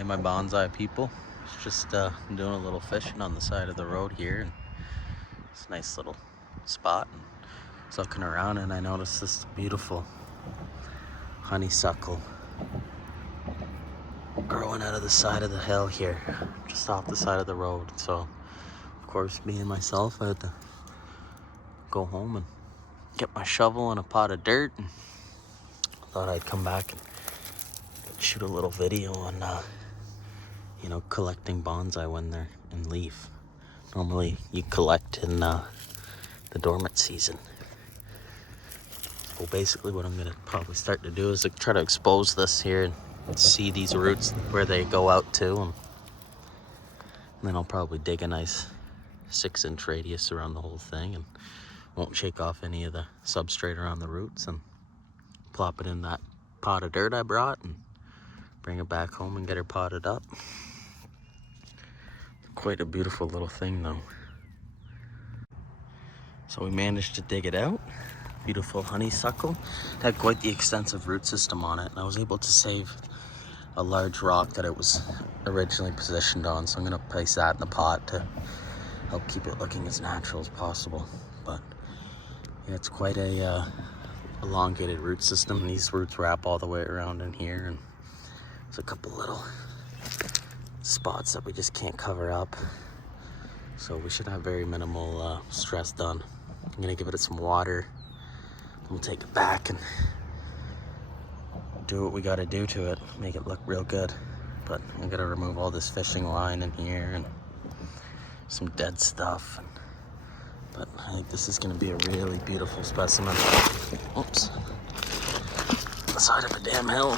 Hey, my bonsai people. Just doing a little fishing on the side of the road here, and it's a nice little spot. And I was looking around and I noticed this beautiful honeysuckle growing out of the side of the hill here, just off the side of the road. So, of course, me and myself, I had to go home and get my shovel and a pot of dirt, and thought I'd come back and shoot a little video on collecting bonsai when they're in leaf. Normally you collect in the dormant season. So basically what I'm gonna probably start to do is try to expose this here and see these roots where they go out to, and then I'll probably dig a nice 6-inch radius around the whole thing, and won't shake off any of the substrate around the roots, and plop it in that pot of dirt I brought and bring it back home and get her potted up. Quite a beautiful little thing though. So we managed to dig it out. Beautiful honeysuckle. It had quite the extensive root system on it, and I was able to save a large rock that it was originally positioned on, so I'm going to place that in the pot to help keep it looking as natural as possible. But yeah, it's quite a elongated root system. These roots wrap all the way around in here, and there's a couple little spots that we just can't cover up, so we should have very minimal stress done. I'm gonna give it some water, and we'll take it back and do what we gotta do to it, make it look real good. But I gotta remove all this fishing line in here and some dead stuff, but I think this is gonna be a really beautiful specimen. Oops, the side of a damn hill.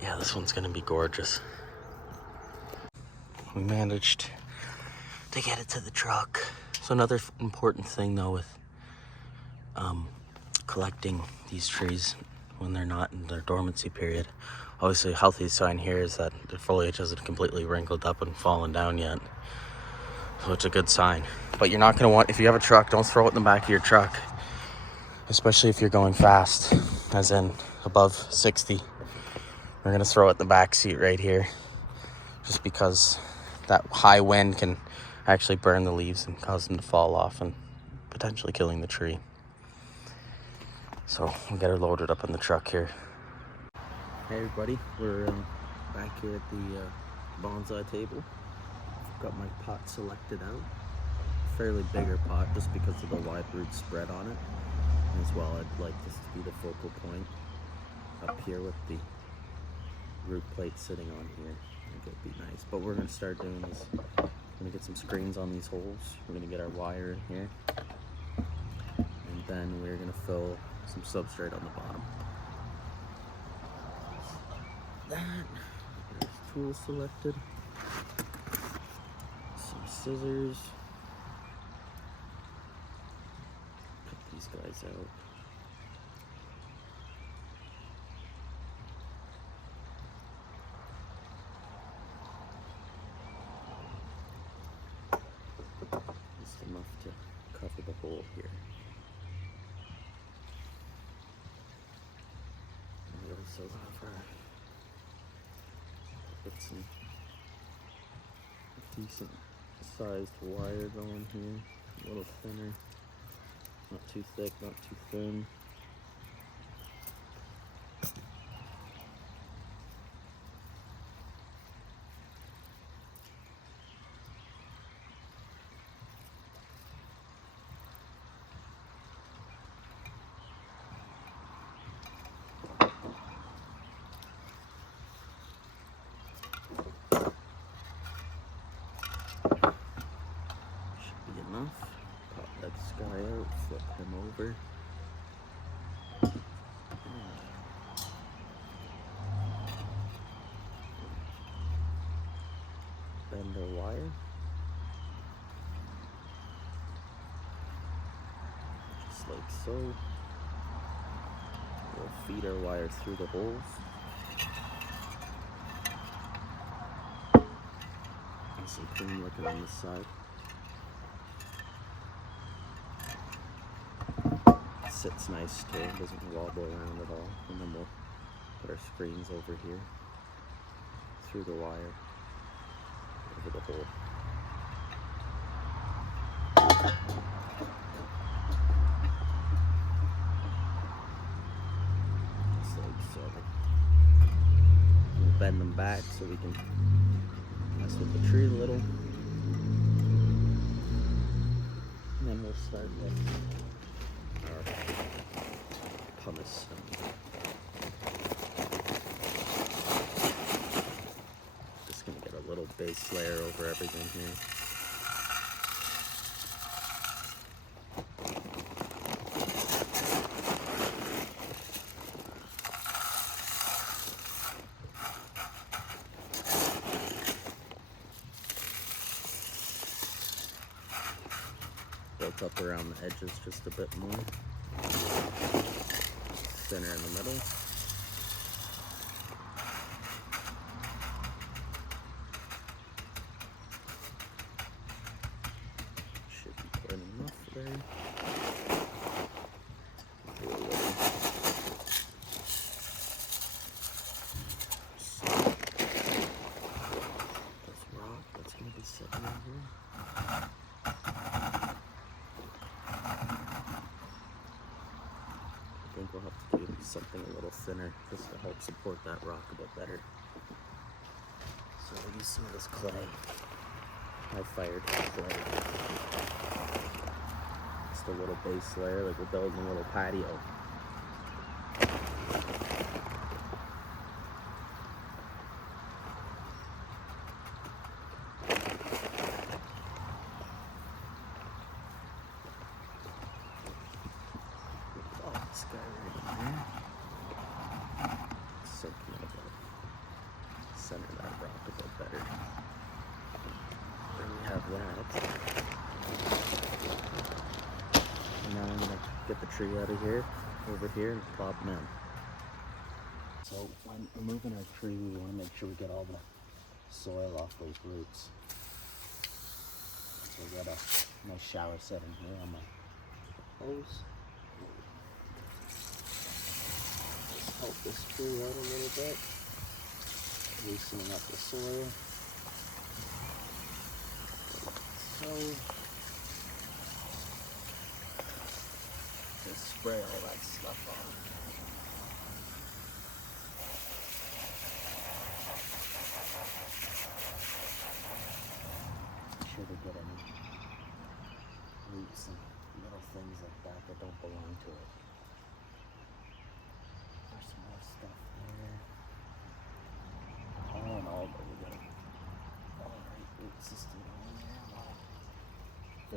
Yeah, this one's gonna be gorgeous. We managed to get it to the truck. So another important thing though with collecting these trees when they're not in their dormancy period, obviously a healthy sign here is that the foliage hasn't completely wrinkled up and fallen down yet. So it's a good sign. But you're not gonna want, if you have a truck, don't throw it in the back of your truck, especially if you're going fast, as in above 60. We're gonna throw it in the back seat right here, just because that high wind can actually burn the leaves and cause them to fall off and potentially killing the tree. So we'll get her loaded up in the truck here. Hey everybody, we're back here at the bonsai table. Got my pot selected out. Fairly bigger pot just because of the wide root spread on it. And as well, I'd like this to be the focal point up here with the root plate sitting on here. I think it'd be nice. But we're gonna start doing this. We're gonna get some screens on these holes. We're gonna get our wire in here. And then we're gonna fill some substrate on the bottom. That. There's tools selected. Some scissors. Cut these guys out. Just enough to cover the hole here. And we also have our put some decent sized wire going here, a little thinner, not too thick, not too thin. Pop that guy out, flip him over. Bend our wire. Just like so. We'll feed our wire through the holes. Nice and clean looking on this side. Sits nice too, doesn't wobble around at all. And then we'll put our screens over here. through the wire over the hole. Just like so. We'll bend them back so we can mess with the tree a little. And then we'll start with our pumice stone. Just gonna get a little base layer over everything here. Built up around the edges just a bit more. Center in the middle. Should be quite enough there. Do a little. This rock that's going to be sitting in here. I think we'll have to do something a little thinner just to help support that rock a bit better. So we'll use some of this clay. I fired clay. Just a little base layer, like we're building a little patio. This guy right there. So kind of center that rock a bit better. There we have that. And now I'm gonna get the tree out of here, over here, and plop them in. So when removing our tree, we want to make sure we get all the soil off those roots. So we got a nice shower setting here on my hose. Help this tree out a little bit, loosening up the soil. So, just spray all that stuff on. Make sure to get any roots and little things like that that don't belong to it. There's some more stuff there. All in all, but we got all right root system on there. A lot of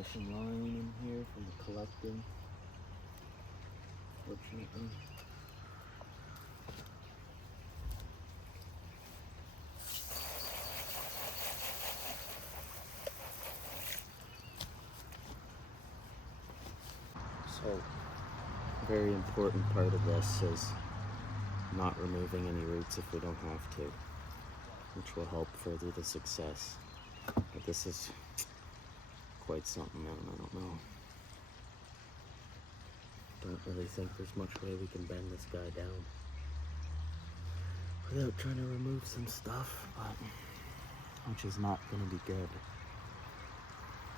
fishing line in here from the collecting. Fortunately. So, very important part of this is not removing any roots if we don't have to, which will help further the success. But this is quite something, man. I don't know. Don't really think there's much way we can bend this guy down without trying to remove some stuff, but which is not going to be good.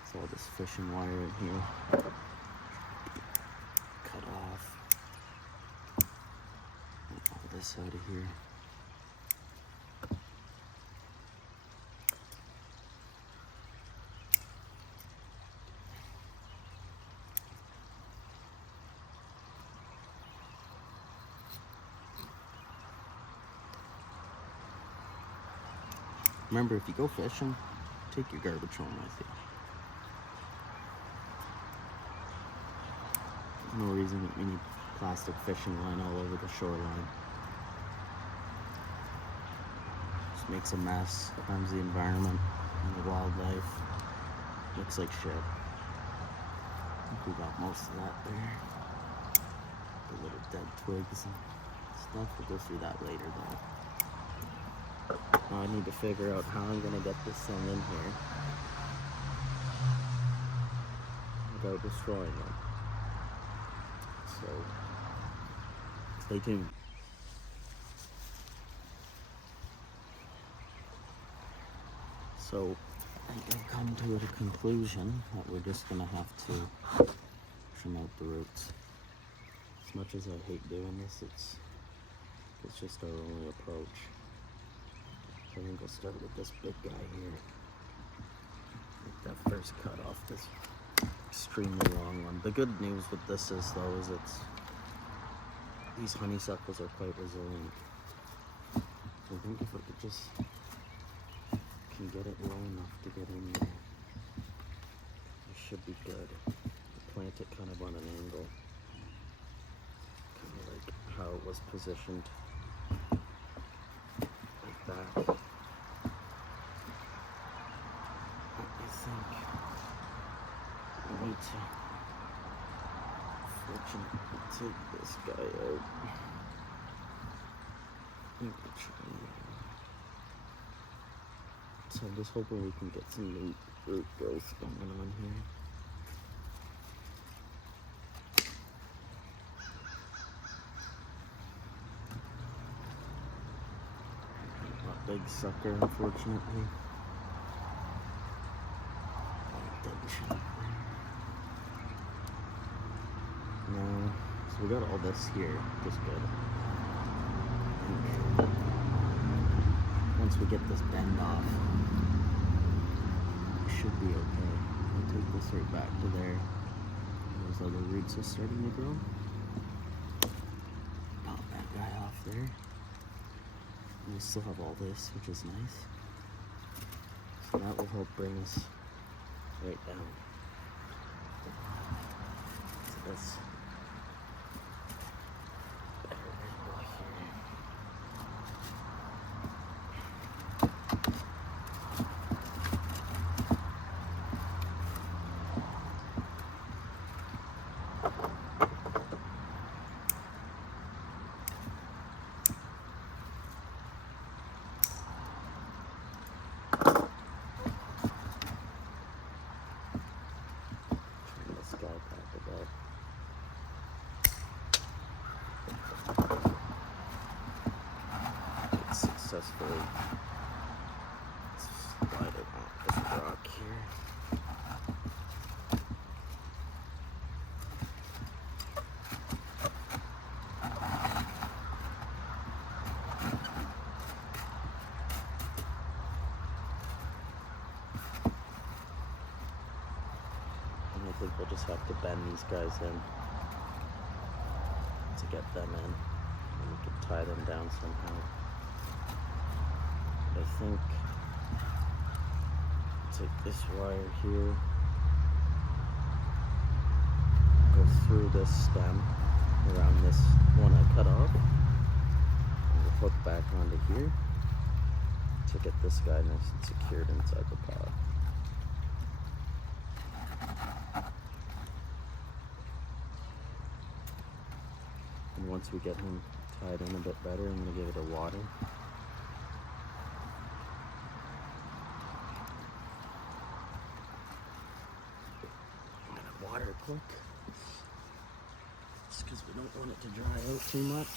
It's all this fishing wire in here. Cut off. All this out of here. Remember, if you go fishing, take your garbage home with you. There's no reason that we need plastic fishing line all over the shoreline. Just makes a mess, harms the environment and the wildlife. Looks like shit. I think we got most of that there. The little dead twigs and stuff. We'll go through that later though. Now I need to figure out how I'm going to get this thing in here without destroying them. So, stay tuned. So I've come to a conclusion that we're just gonna have to trim out the roots. As much as I hate doing this, it's just our only approach. So I think I'll start with this big guy here. Make that first cut off this extremely long one. The good news with this is though is these honeysuckles are quite resilient. So I think if I could just can get it low enough to get in there, it should be good. Plant it kind of on an angle, kind of like how it was positioned, like that. I think we need to fortunately take this guy out. So I'm just hoping we can get some new root growth going on here. Not big sucker, unfortunately. No, so we got all this here, just good. Once we get this bend off, it should be okay. I'll take this right back to there. Those other roots are starting to grow. Pop that guy off there. We still have all this, which is nice. So that will help bring us right down. So that's better angle here. Successfully slide it off this rock here. And I think we'll just have to bend these guys in to get them in. And we can tie them down somehow. I think take this wire here, go through this stem around this one I cut off, and we'll hook back onto here to get this guy nice and secured inside the pot. And once we get him tied in a bit better, I'm going to give it a water. Water quick, just because we don't want it to dry out too much.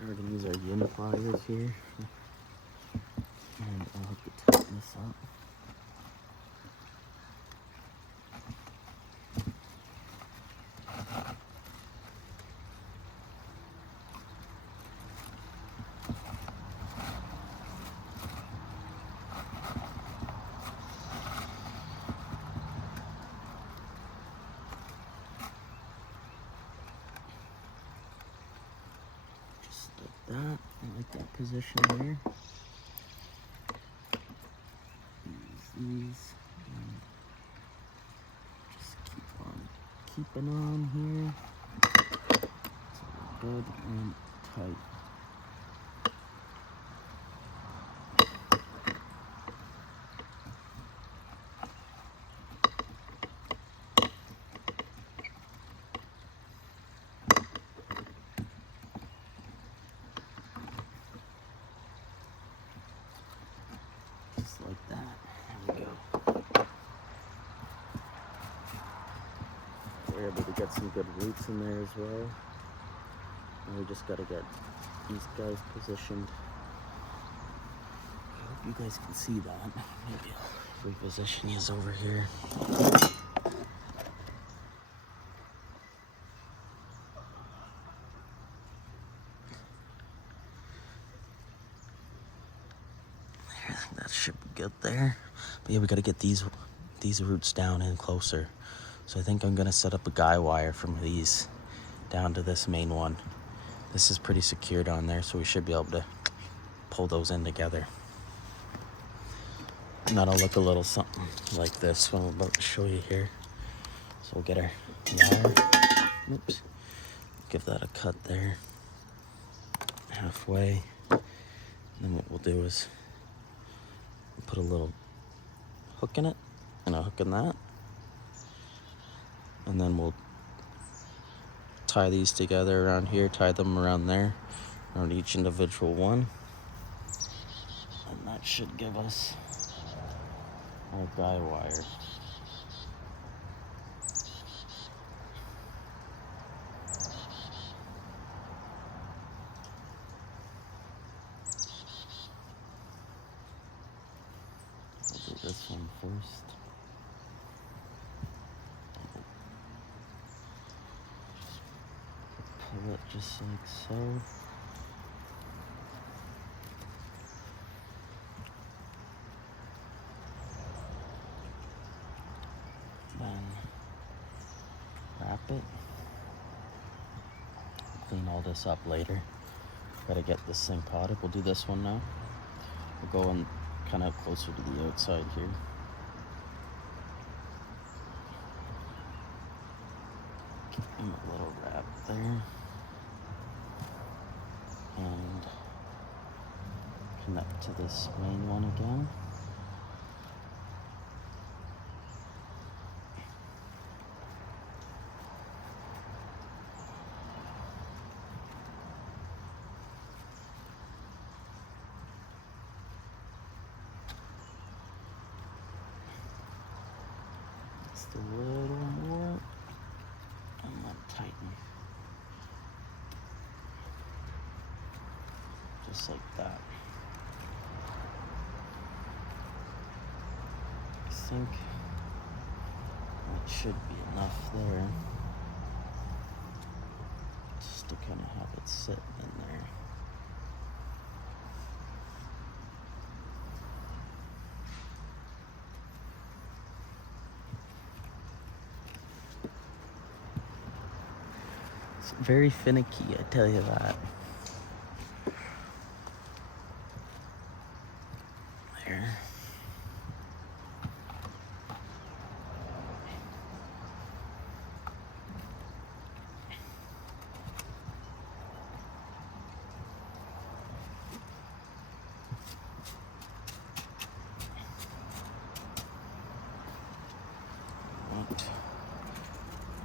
We're going to use our yin pliers here, and I'll have to tighten this up. That, I like that position there. Use these. Just keep on keeping on here. So good and tight. Like that. There we go. We're able to get some good roots in there as well. And we just gotta get these guys positioned. I hope you guys can see that. Maybe I'll reposition these over here. I think that should be good there. But yeah, we gotta get these roots down in closer. So I think I'm gonna set up a guy wire from these down to this main one. This is pretty secured on there, so we should be able to pull those in together. And that'll look a little something like this, what I'm about to show you here. So we'll get our wire, oops, give that a cut there, halfway. And then what we'll do is put a little hook in it, and a hook in that. And then we'll tie these together around here, tie them around there, around each individual one. And that should give us our guy wire. I'll do this one first. Pull it just like so. Then wrap it. Clean all this up later. Gotta get this thing potted. We'll do this one now. We'll go in kind of closer to the outside here. Give him a little wrap there. And connect to this main one again. Just a little more, and then tighten. Just like that. I think that should be enough there, just to kind of have it sit in there. It's very finicky, I tell you that. There.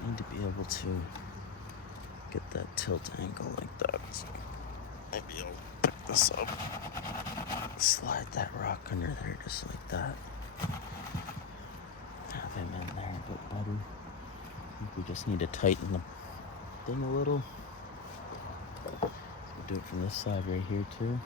Need to be able to get that tilt angle like that. So maybe I'll pick this up, slide that rock under there just like that. Have him in there a bit better. I think we just need to tighten the thing a little. So we'll do it from this side right here too.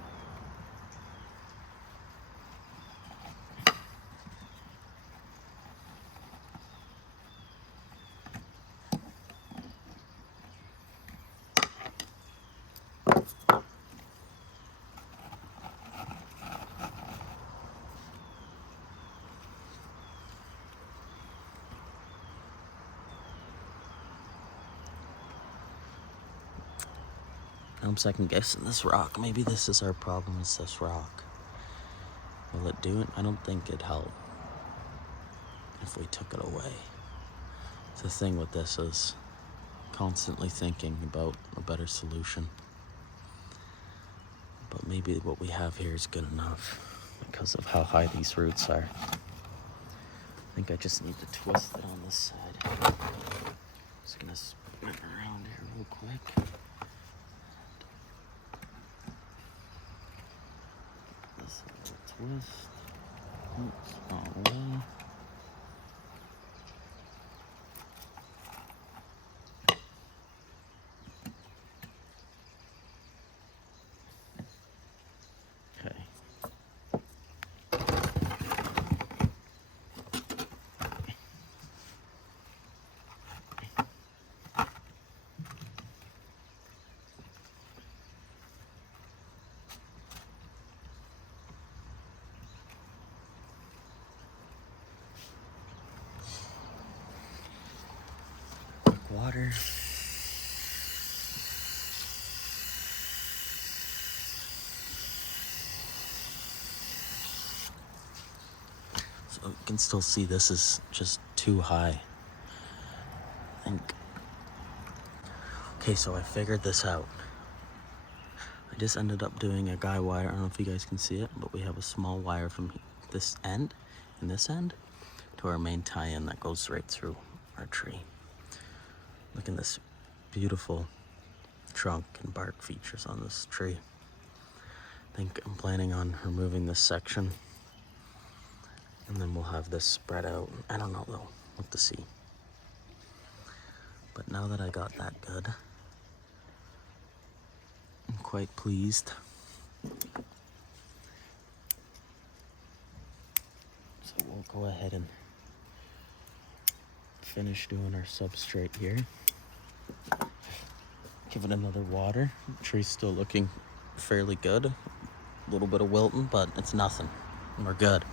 I'm second guessing this rock. Maybe this is our problem, is this rock. Will it do it? I don't think it'd help if we took it away. The thing with this is constantly thinking about a better solution. But maybe what we have here is good enough because of how high these roots are. I think I just need to twist it on this side. Just gonna spin around here real quick. This little twist. Oops, wrong way. water. So you can still see this is just too high, I think. Okay, so I figured this out. I just ended up doing a guy wire. I don't know if you guys can see it, but we have a small wire from this end and this end to our main tie-in that goes right through our tree. Look at this beautiful trunk and bark features on this tree. I think I'm planning on removing this section, and then we'll have this spread out. I don't know though, we'll have to see. But now that I got that good, I'm quite pleased. So we'll go ahead and finish doing our substrate here. Give it another water. The tree's still looking fairly good. A little bit of wilting, but it's nothing. We're good.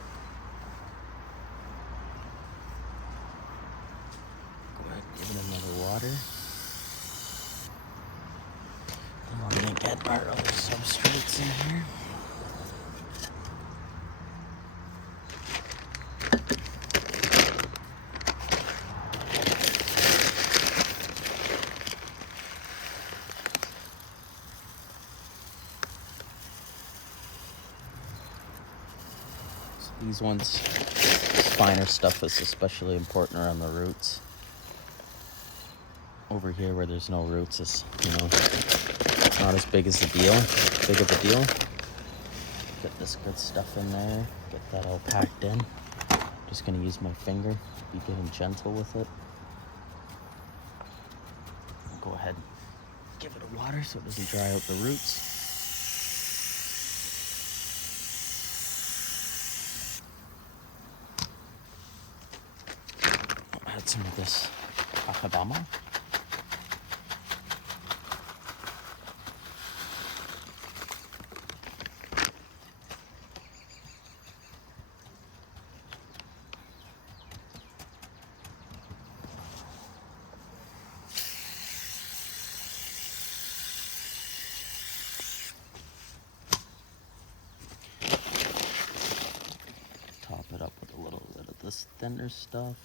Go ahead and give it another water. And we're gonna get our other substrates in here. These ones, finer stuff is especially important around the roots. Over here where there's no roots is, it's not as big as the deal, big of a deal. Get this good stuff in there, get that all packed in. Just gonna use my finger, be good and gentle with it. I'll go ahead and give it a water so it doesn't dry out the roots. Add some of this acadama. Top it up with a little bit of this thinner stuff.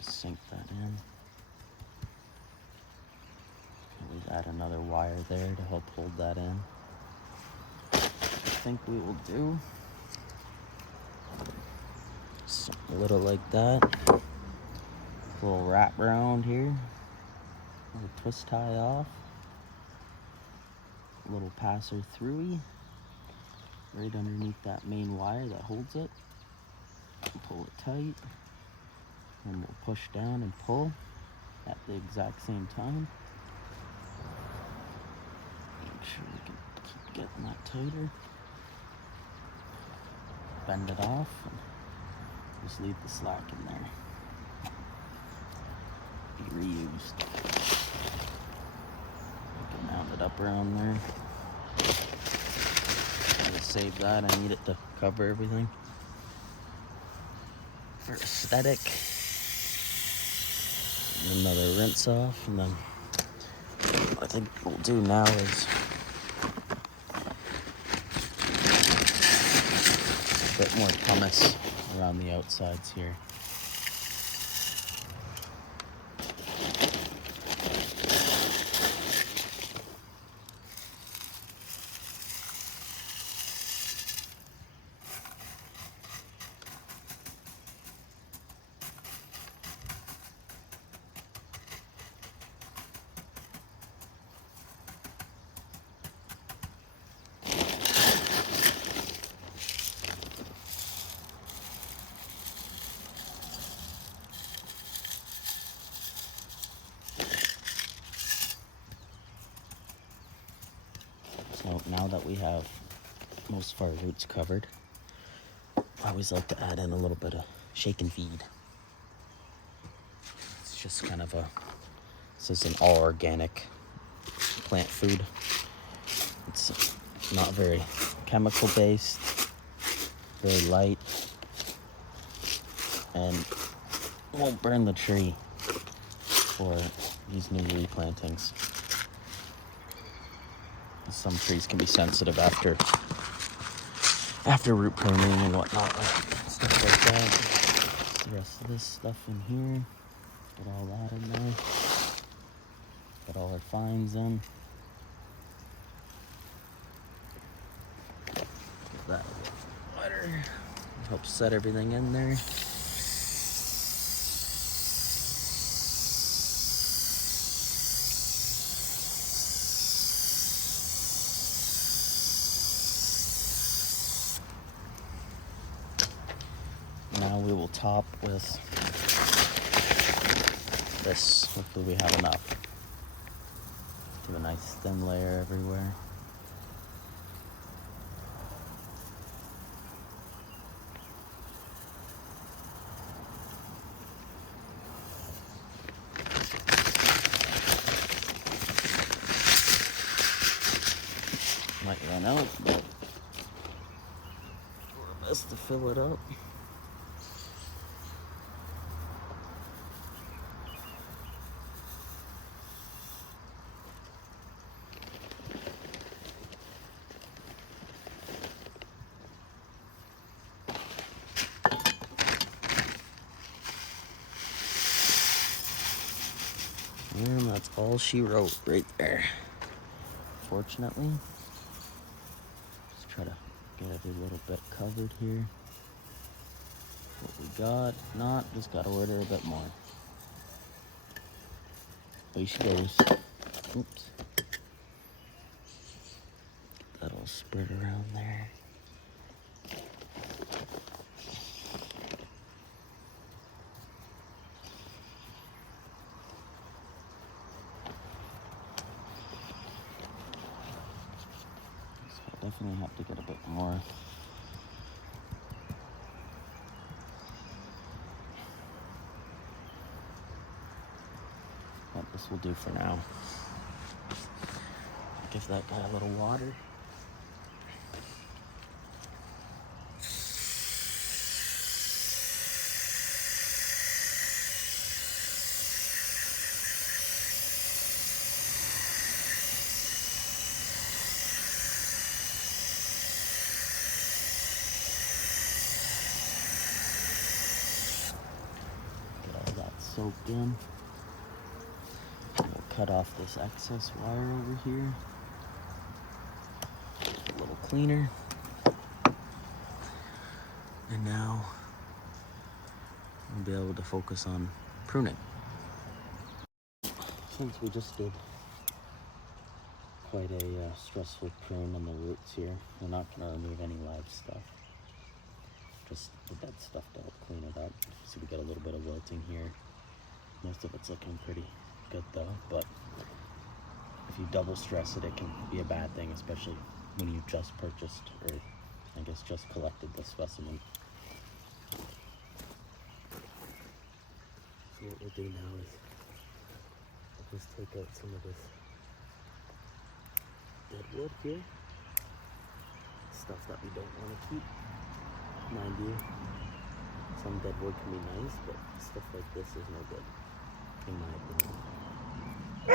Sink that in. We'll add another wire there to help hold that in. I think we will do a little like that. A little wrap around here. A little twist tie off. A little passer through right underneath that main wire that holds it. Pull it tight. And we'll push down and pull at the exact same time. Make sure we can keep getting that tighter. Bend it off and just leave the slack in there. Be reused. We can mount it up around there. I'm gonna save that. I need it to cover everything. For aesthetic. Another rinse off, and then what I think we'll do now is a bit more pumice around the outsides here. So now that we have most of our roots covered, I always like to add in a little bit of shake and feed. It's just kind of this is an all organic plant food. It's not very chemical based. very light, and won't burn the tree for these new replantings. Some trees can be sensitive after root pruning and whatnot, stuff like that. The rest of this stuff in here, get all that in there. Get all our fines in. Give that a little butter. Help set everything in there. Now we will top with this. Hopefully we have enough. Do a nice thin layer everywhere. Might run out, but do our best to fill it up. And that's all she wrote right there. Fortunately, just try to get every little bit covered here. What we got, not, just gotta order a bit more. Away she goes. Oops. Get that all spread around there. Definitely have to get a bit more. But this will do for now. Give that guy a little water. Soaked in. We'll cut off this excess wire over here. A little cleaner. And now we'll be able to focus on pruning. Since we just did quite a stressful prune on the roots here, we're not going to remove any live stuff. Just the dead stuff to help clean it up. So we got a little bit of wilting here. Most of it's looking pretty good though, but if you double stress it, it can be a bad thing, especially when you've just purchased, or I guess just collected the specimen. So what we'll do now is we'll just take out some of this dead wood here, stuff that we don't want to keep. Mind you, some dead wood can be nice, but stuff like this is no good, in my opinion. A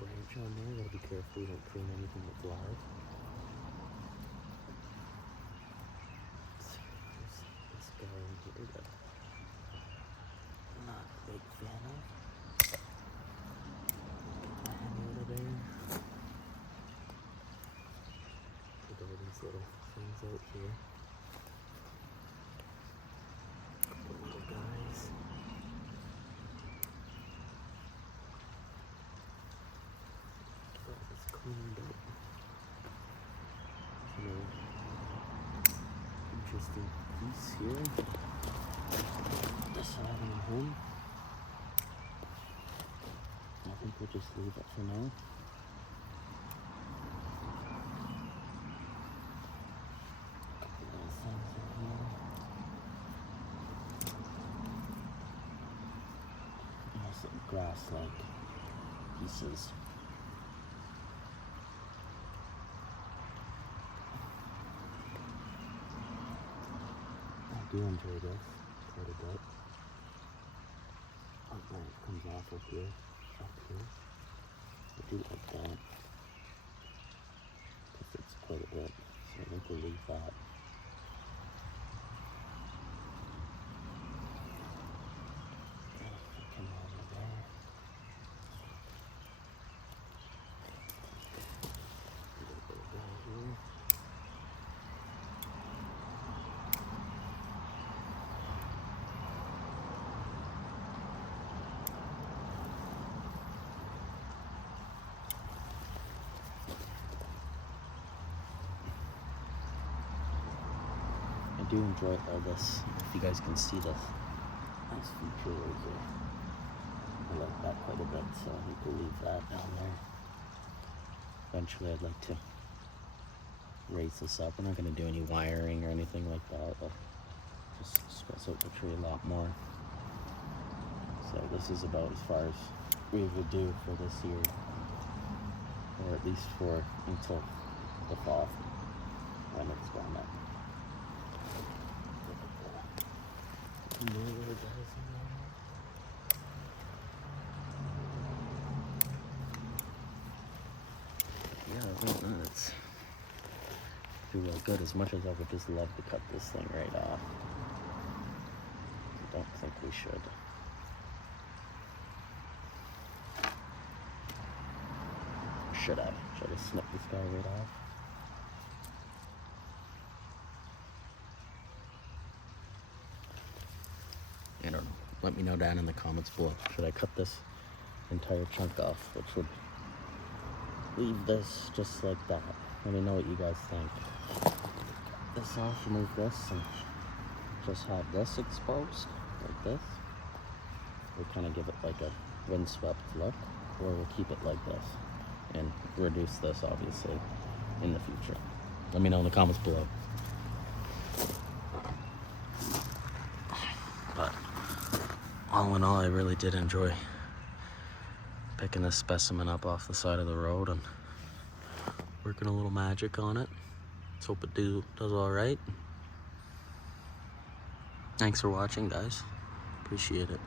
branch on there, gotta be careful you don't prune anything that's live. This guy in here that I'm not a big fan of. Get my hand out of there. Put all these little things out here. Couple little guys. Get all this cleaned up. You know, interesting piece here. Deciding home. I think we'll just leave it for now. Some grass-like pieces. do enjoy this quite a bit. Our branch comes off up here. I do like that. Because it's quite a bit. So I think we'll leave that. Come over there. A little bit of that here. I do enjoy all this, if you guys can see this nice feature right here. I like that quite a bit, so I think we'll leave that down there. Eventually I'd like to raise this up. We're not going to do any wiring or anything like that. I'll just stress out the tree a lot more. So this is about as far as we would do for this year, or at least for until the fall when it's gone up. More little guys in there. Yeah, well, it's do real good. As much as I would just love to cut this thing right off, I don't think we should. Should I? Should I snip this guy right off? I don't know. Let me know down in the comments below. Should I cut this entire chunk off, which would leave this just like that? Let me know what you guys think. This off, remove this, and just have this exposed like this. We'll kind of give it like a windswept look, or we'll keep it like this and reduce this obviously in the future. Let me know in the comments below. But all in all, I really did enjoy picking this specimen up off the side of the road and working a little magic on it. Let's hope it does all right. Thanks for watching, guys. Appreciate it.